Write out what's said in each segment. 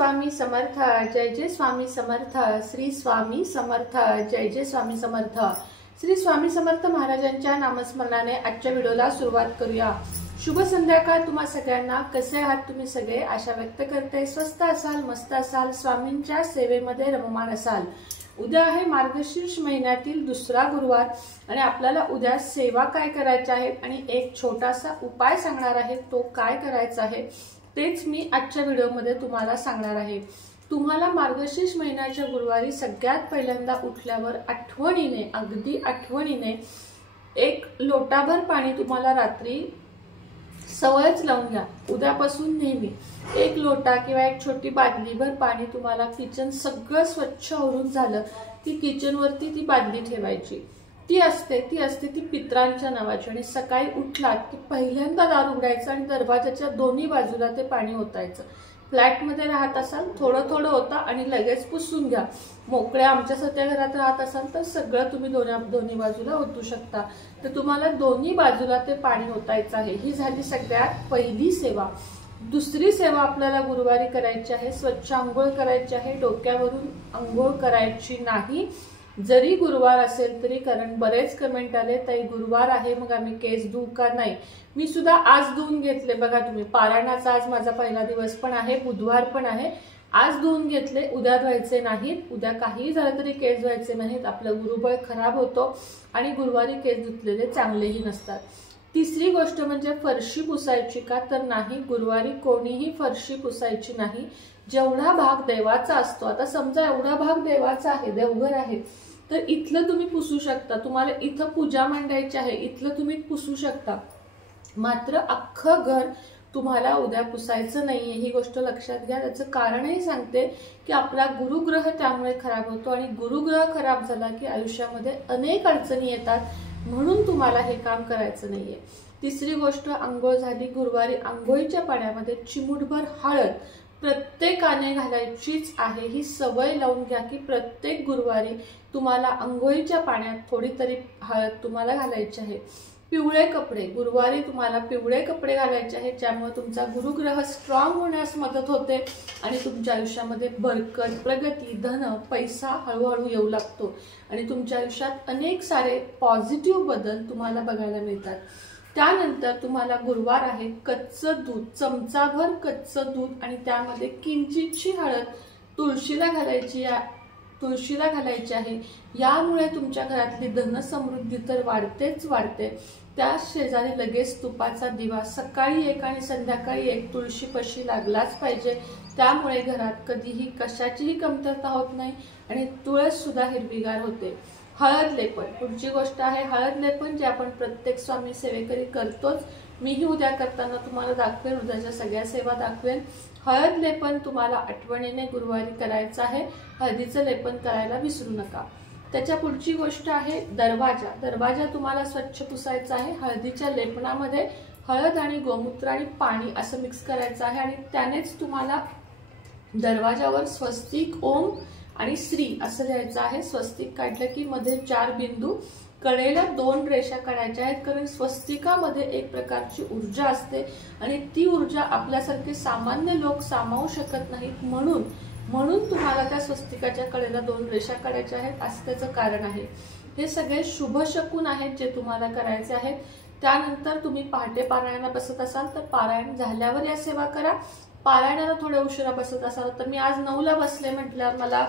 स्वामी समर्थ, जय जय स्वामी समर्थ। श्री स्वामी समर्थ, जय जय स्वामी समर्थ। श्री स्वामी समर्थ महाराजांच्या नामस्मरणाने आजच्या व्हिडिओला सुरुवात करूया। शुभ संध्याकाळ तुम्हा सगळ्यांना। कसे आहात तुम्ही सगळे? आशा व्यक्त करते स्वस्त असाल, मस्त असाल, स्वामींच्या सेवेमध्ये रममाण असाल। उद्या आहे मार्गशीर्ष महिन्यातील दुसरा गुरुवार आणि आपल्याला उद्या सेवा काय करायची आहे आणि एक छोटासा उपाय सांगणार आहे। तो काय करायचा आहे तेच मी आजच्या व्हिडिओमध्ये तुम्हाला सांगणार आहे। तुम्हाला मार्गशीर्ष महिन्याच्या गुरुवारी सगळ्यात पहिल्यांदा उठल्यावर आठवणीने, अगदी आठवणीने एक लोटाभर पाणी तुम्हाला रात्री सवयच लावून घ्या। उद्यापासून नेहमी एक लोटा किंवा एक छोटी बादलीभर पाणी तुम्हाला किचन सगळं स्वच्छ आवरून झालं की किचनवरती ती बादली ठेवायची। ती असते ती पित्रांच्या नावाची आणि सकाळी उठलात की पहिल्यांदा दार उघडायचं आणि दरवाजाच्या दोन्ही बाजूला ते पाणी ओतायचं। फ्लॅटमध्ये राहत असाल थोडं थोडं होता आणि लगेच पुसून घ्या। मोकळ्या आमच्यासारख्या घरात राहत असाल तर सगळं तुम्ही दोन्ही बाजूला ओतू शकता। तर तुम्हाला दोन्ही बाजूला ते पाणी ओतायचं आहे। ही झाली सगळ्यात पहिली सेवा। दुसरी सेवा आपल्याला गुरुवारी करायची आहे। स्वच्छ आंघोळ करायची आहे। डोक्यावरून आंघोळ करायची नाही जरी गुरुवार असेल तरी, कारण बरेच कमेंट आले ताई गुरुवार आहे मग आम्ही केस धुऊ का? नाही, मी सुद्धा आज धुवून घेतले। बघा तुम्ही, पारायणाचा आज माझा पहिला दिवस पण आहे, बुधवार पण आहे। आज धुवून घेतले, उद्या धुवायचे नाहीत। उद्या काही झालं तरी केस धुवायचे नाहीत, आपलं गुरुबळ खराब होतो आणि गुरुवारी केस धुतलेले चांगलेही नसतात। तिसरी गोष्ट म्हणजे फरशी पुसायची का? तर नाही, गुरुवारी कोणीही फरशी पुसायची नाही। जेवढा भाग देवाचा असतो, आता समजा एवढा भाग देवाचा आहे, देवघर आहे, तर इथलं तुम्ही पुसू शकता। तुम्हाला इथं पूजा मांडायची आहे, इथलं तुम्ही पुसू शकता, मात्र अख्खं घर तुम्हाला उद्या पुसायचं नाहीये। ही गोष्ट लक्षात घ्या। त्याचं कारणही सांगते की आपला गुरुग्रह त्यामुळे खराब होतो आणि गुरुग्रह खराब झाला की आयुष्यामध्ये अनेक अडचणी येतात, म्हणून तुम्हाला हे काम करायचं नाहीये। तिसरी गोष्ट, आंघोळ झाली, गुरुवारी आंघोळीच्या पाण्यामध्ये चिमूटभर हळद प्रत्येकाने घालायचीच आहे। ही सवय लावून घ्या की प्रत्येक गुरुवारी तुम्हाला आंघोळीच्या पाण्यात थोडी तरी हळद तुम्हाला घालायची आहे। पिवळे कपडे, गुरुवारी तुम्हाला पिवळे कपडे घालायचे आहेत, ज्यामुळे तुमचा गुरुग्रह स्ट्रॉंग होण्यास मदत होते आणि तुमच्या आयुष्यामध्ये बरकत, प्रगती, धन, पैसा हळूहळू येऊ लागतो आणि तुमच्या आयुष्यात अनेक सारे पॉझिटिव्ह बदल तुम्हाला बघायला मिळतात। त्यानंतर तुम्हाला गुरुवार आहे, कच्चं दूध, चमचाभर कच्चं दूध आणि त्यामध्ये किंचितशी हळद तुळशीला घालायची आहे। यामुळे तुमच्या घरातली धनसमृद्धी तर वाढतेच वाढते। त्या शेजारी लगेच तुपाचा दिवा सकाळी एक आणि संध्याकाळी एक तुळशीपाशी लागलाच पाहिजे। त्यामुळे घरात कधीही कशाचीही कमतरता होत नाही आणि तुळस सुद्धा हिरवीगार होते। हळद लेपन, पुढची गोष्ट आहे हळद लेपन, जे आपण प्रत्येक स्वामी सेवेकरी करतोच। मीही उद्या करताना तुम्हाला दाखवेन, उद्याच्या सगळ्या सेवा दाखवेन। हळद लेपन तुम्हाला आठवणीने गुरुवारी करायचं आहे। हळदीचं लेपन करायला विसरू नका। त्याच्या पुढची गोष्ट आहे दरवाजा तुम्हाला स्वच्छ पुसायचा आहे। हळदीच्या लेपनामध्ये हळद आणि गोमूत्र आणि पाणी असं मिक्स करायचं आहे आणि त्यानेच तुम्हाला दरवाजावर स्वस्तिक, ओम आणि श्री असं लिहायचं आहे। स्वस्तिक काढलं की मध्ये 4 बिंदू, कडेला 2 रेषा काढायच्या आहेत, कारण स्वस्तिकामध्ये एक प्रकारची ऊर्जा असते आणि ती ऊर्जा आपल्यासारखे सामान्य लोक सामावू शकत नाहीत, म्हणून तुम्हाला त्या स्वस्तिकाच्या कडेला 2 रेषा काढायच्या आहेत, असं त्याचं कारण आहे। हे सगळे शुभ शकून आहेत जे तुम्हाला करायचे आहेत। त्यानंतर तुम्ही पहाटे पारायणाला बसत असाल तर पारायण झाल्यावर या सेवा करा। पारायणाला थोड्या उशिरा बसत असाल तर मी आज 9ला बसले म्हटल्यावर मला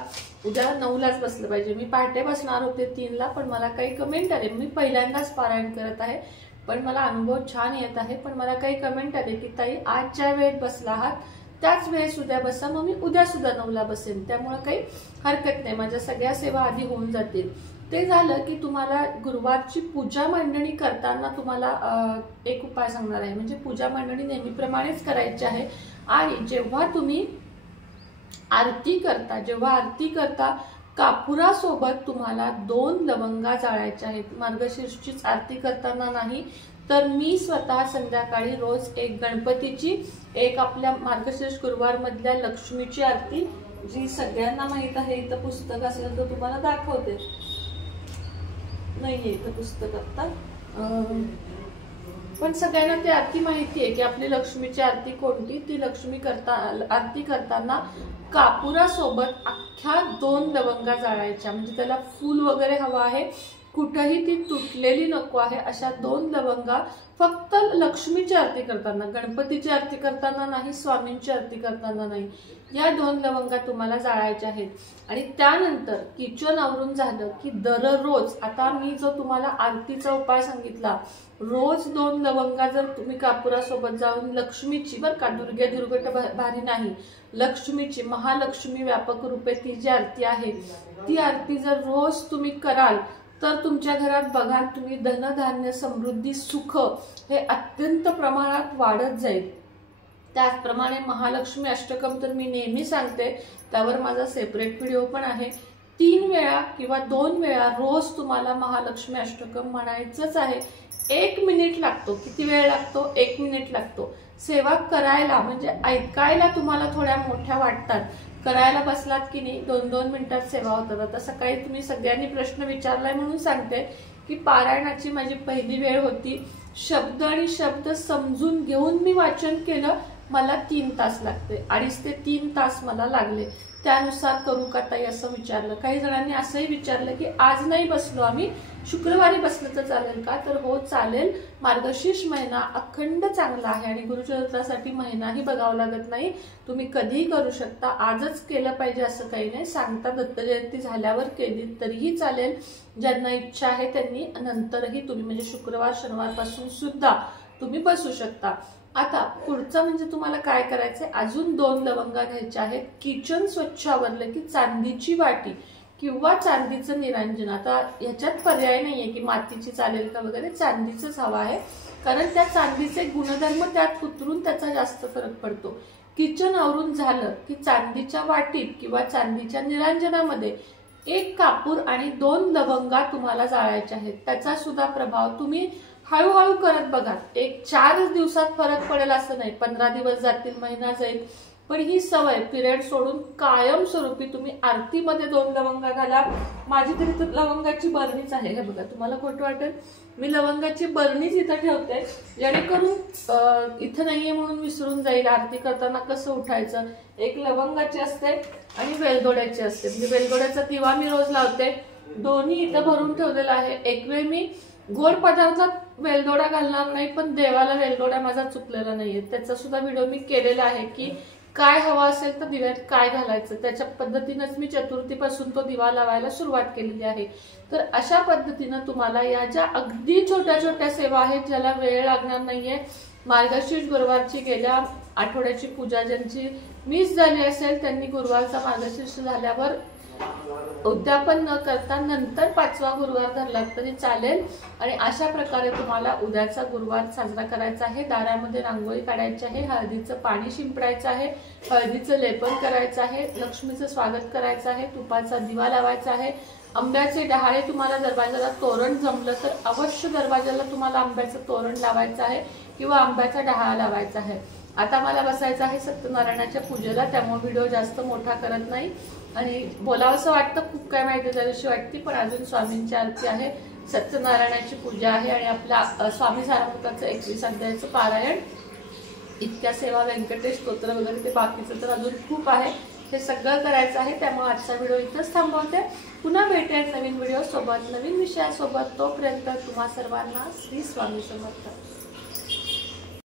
उद्या 9लाच बसलं पाहिजे। मी पहाटे बसणार होते 3ला, पण मला काही कमेंट आले, मी पहिल्यांदाच पारायण करत आहे पण मला अनुभव छान येत आहे, पण मला काही कमेंट आले की ताई आज ज्या वेळेत बसला आहात त्याच वेळेस उद्या बसा, मग मी उद्या सुद्धा 9ला बसेन, त्यामुळे काही हरकत नाही, माझ्या सगळ्या सेवा आधी होऊन जातील। ते झालं की तुम्हाला गुरुवारची पूजा मांडणी करताना तुम्हाला एक उपाय सांगणार आहे। म्हणजे पूजा मांडणी नेहमीप्रमाणेच करायची आहे आणि जेव्हा तुम्ही आरती करता कापुरासोबत तुम्हाला 2 लवंगा जाळायच्या आहेत। मार्गशीर्षचीच आरती करताना नाही तर मी स्वतः संध्याकाळी रोज एक गणपतीची, एक आपल्या मार्गशीर्ष गुरुवार मधल्या लक्ष्मीची आरती, जी सगळ्यांना माहित आहे। इथं पुस्तक असेल तर तुम्हाला दाखवते, नाहीये इथं पुस्तक आता, पण सगळ्यांना ती आरती माहिती आहे की आपली लक्ष्मीची आरती कोणती, ती लक्ष्मी आरती करताना कापुरासोबत अख्ख्या 2 लवंगा जाळायच्या, म्हणजे त्याला फूल वगैरे हवं आहे, कुठेही ती तुटलेली नको आहे, अशा 2 लवंगा फक्त लक्ष्मीची आरती करताना, गणपतीची आरती करताना नाही, स्वामींची आरती करताना नाही, या 2 लवंगा तुम्हाला जाळायच्या आहेत। आणि त्यानंतर किचन आवरून झालं की दररोज, आता मी जो तुम्हाला आरतीचा उपाय सांगितला, रोज 2 लवंगा जर तुम्ही कापुरासोबत जाऊन लक्ष्मीची, बरं का, दुर्गे दुर्गट भारी नाही, लक्ष्मीची, महालक्ष्मी व्यापक रूपे ती जी आरती आहे, ती आरती जर रोज तुम्ही कराल तर तुमच्या घरात बघा तुम्ही धनधान्य समृद्धी सुख हे अत्यंत प्रमाणात वाढत जाईल। त्याचप्रमाणे महालक्ष्मी अष्टकम तर मी नेहमी सांगते, त्यावर माझा सेपरेट व्हिडिओ पण आहे। 3 वेळा किंवा 2 वेळा रोज तुम्हाला महालक्ष्मी अष्टकम म्हणायचंच आहे। 1 मिनिट लागतो, किती वेळ लागतो? 1 मिनिट लागतो। सेवा करायला म्हणजे ऐकायला तुम्हाला थोड्या मोठ्या वाटतात, करायला बसलात की नाही 2-2 मिनिटात सेवा होतात। आता सकाळी तुम्ही सगळ्यांनी प्रश्न विचारलाय म्हणून सांगते की पारायणाची माझी पहिली वेळ होती, शब्द आणि शब्द समजून घेऊन मी वाचन केलं, मला 3 तास लागते, 2.5 ते 3 तास मला लागले। त्यानुसार करू का ताई असं विचारलं, काही जणांनी असंही विचारलं की आज नाही बसलो आम्ही, शुक्रवारी बसलं तर चालेल का? तर हो चालेल, मार्गशीर्ष महिना अखंड चांगला आहे आणि गुरुचरित्रासाठी महिनाही बघावा लागत नाही, तुम्ही कधीही करू शकता, आजच केलं पाहिजे असं काही नाही, सांगता दत्त जयंती झाल्यावर केली तरीही चालेल, ज्यांना इच्छा आहे त्यांनी नंतरही तुम्ही, म्हणजे शुक्रवार शनिवार पासून सुद्धा तुम्ही बसू शकता। आता पुढचं म्हणजे तुम्हाला काय करायचंय, अजून 2 लवंगा घ्यायच्या आहेत। किचन स्वच्छ आवरलं की चांदीची वाटी किंवा चांदीचं निरांजन, आता ह्याच्यात पर्याय नाहीये की मातीची चालेल का वगैरे, चांदीचंच हवं आहे, कारण त्या चांदीचे गुणधर्म त्यात उतरून त्याचा जास्त फरक पडतो। किचन आवरून झालं की चांदीच्या वाटीत किंवा चांदीच्या निरांजनामध्ये 1 कापूर आणि 2 लवंगा तुम्हाला जाळायच्या आहेत। त्याचा सुद्धा प्रभाव तुम्ही हळूहळू करत बघा, 4 दिवसात फरक पडेल असं नाही, 15 दिवस जातील, महिना जाईल, पण ही सवय पिरियड सोडून कायमस्वरूपी तुम्ही आरतीमध्ये 2 लवंगा घाला। माझी तरी तर लवंगाची बरणीच आहे, हे बघा, तुम्हाला खोटं वाटेल, मी लवंगाची बरणीच इथं ठेवते, जेणेकरून इथं नाहीये म्हणून विसरून जाईल, आरती करताना कसं उठायचं। 1 लवंगाची असते आणि वेलदोड्याची असते, म्हणजे वेलदोड्याचा दिवा मी रोज लावते, दोन्ही इथं भरून ठेवलेला आहे। एक वेळ मी गोड पदार्थात वेलदोडा घालणार नाही, पण देवाला वेलदोडा माझा चुकलेला नाहीये, त्याचा सुद्धा व्हिडिओ मी केलेला आहे की काय हवं असेल तर दिव्यात काय घालायचं, त्याच्या पद्धतीनेच मी चतुर्थीपासून तो दिवा लावायला सुरुवात केलेली आहे। तर अशा पद्धतीनं तुम्हाला या ज्या अगदी छोट्या छोट्या सेवा आहेत ज्याला वेळ लागणार नाहीये, मार्गशीर्ष गुरुवारची गेल्या आठवड्याची पूजा ज्यांची मिस झाली असेल त्यांनी गुरुवारचा मार्गशीर्ष झाल्यावर उद्यापन न करता नंतर 5वा गुरुवार धरला तरी चालेल। आणि अशा प्रकारे तुम्हाला उद्याचा गुरुवार साजरा करायचा आहे। दारामध्ये रांगोळी काढायची आहे, हळदीचं पाणी शिंपडायचं आहे, हळदीचं लेपन करायचं आहे, लक्ष्मीचं स्वागत करायचं आहे, तुपाचा दिवा लावायचा आहे, आंब्याचे डहाळे, तुम्हाला दरवाजाला तोरण जमलं तर अवश्य दरवाजाला तुम्हाला आंब्याचं तोरण लावायचं आहे किंवा आंब्याचा डहाळा लावायचा आहे। आता मला बसायचं आहे सत्यनारायणाच्या पूजेला, त्यामुळे व्हिडिओ जास्त मोठा करत नाही आणि बोलावंसं वाटतं, खूप काय माहिती झाल्याशी वाटते, पण अजून स्वामींची आरती आहे, सत्यनारायणाची पूजा आहे आणि आपल्या स्वामी सारामृताचं 21 अध्यायाचं पारायण, इतक्या सेवा, व्यंकटेश स्तोत्र वगैरे ते बाकीचं तर अजून खूप आहे, हे सगळं करायचं आहे। त्यामुळे आजचा व्हिडिओ इथंच थांबवते, पुन्हा भेटूया नवीन व्हिडिओ सोबत, नवीन विषयासोबत, तोपर्यंत तुम्हा सर्वांना श्री स्वामी समर्थ।